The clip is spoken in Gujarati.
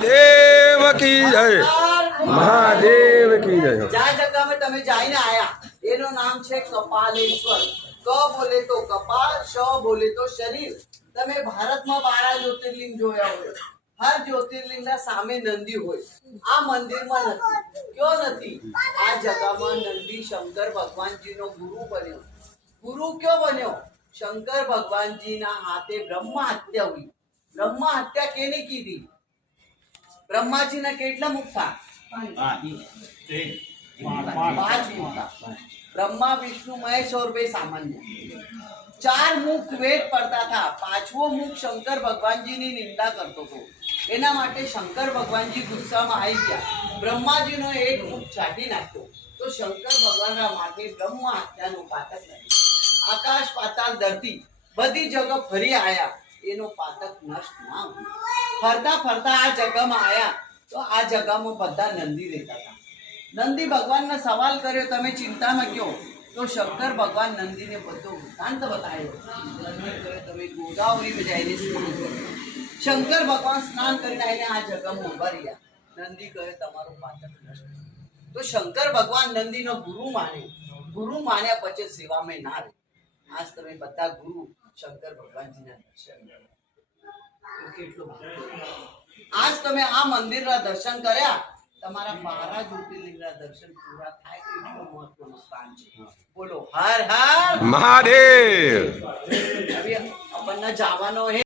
देव की जय, महादेव की जय। ज्या जगह में તમે જાઈને આયા એનું નામ છે કપાલેશ્વર। ક બોલે તો કપાલ, શ બોલે તો શરીર। તમે ભારતમાં 12 જ્યોતિર્લિંગ જોયા હોય, હર જ્યોતિર્લિંગના સામે નંદી હોય। આ મંદિરમાં નથી, ક્યો નથી? આ જગામાં નંદી શંકર ભગવાનજીનો ગુરુ બન્યો। ગુરુ ક્યો બન્યો? શંકર ભગવાનજીના હાથે બ્રહ્મ હત્યા हुई। બ્રહ્મ હત્યા કેને કીધી? બ્રહ્માજીના કેટલા મુખ था? 5 मुख था। ब्रह्मा विष्णु महेश और वे सामान्य। 4 मुख वेद पड़ता था, 5वो मुख शंकर भगवान जी ની નિંદા કરતો હતો। એના માટે શંકર ભગવાનજી ગુસ્સામાં આવી ગયા, બ્રહ્માજીનો એક મુખ છાટી નાખ્યો તો શંકર ભગવાનના માથે બ્રહ્મ હત્યાનું પાતક લાગ્યું। આકાશ પાતાળ ધરતી બધી જગહ ફરી આયા, એનો પાતક નષ્ટ ના હોય। ફરતા ફરતા આ જગહમાં આયા તો આ જગહમાં બધા નંદી રહેતા હતા। નંદી ભગવાનને સવાલ કર્યો, તમે ચિંતામાં ક્યો? તો શંકર ભગવાન નંદીને બધો વૃત્તાંત બતાવ્યો। નંદી કહે, તમે ગોદાવરીમાં જઈને સ્નાન કરો। શંકર ભગવાન સ્નાન કરીને આવીને આ જગહમાં ઊભા રહ્યા। નંદી કહે, તમારો પાતક નષ્ટ। તો શંકર ભગવાન નંદીનો ગુરુ માન્યો। ગુરુ માન્યા પછી સેવામાં ના રહે। આજ તમે બધા ગુરુ શંકર ભગવાનજીના દર્શન કરો। आज તમે આ મંદિરના દર્શન કર્યા, તમારા 12 જ્યોતિર્લિંગના દર્શન પૂરા થાય એટલું મહત્વનું સ્થાન છે। બોલો હર હર महादेव। હવે આપણને જવાનો હે।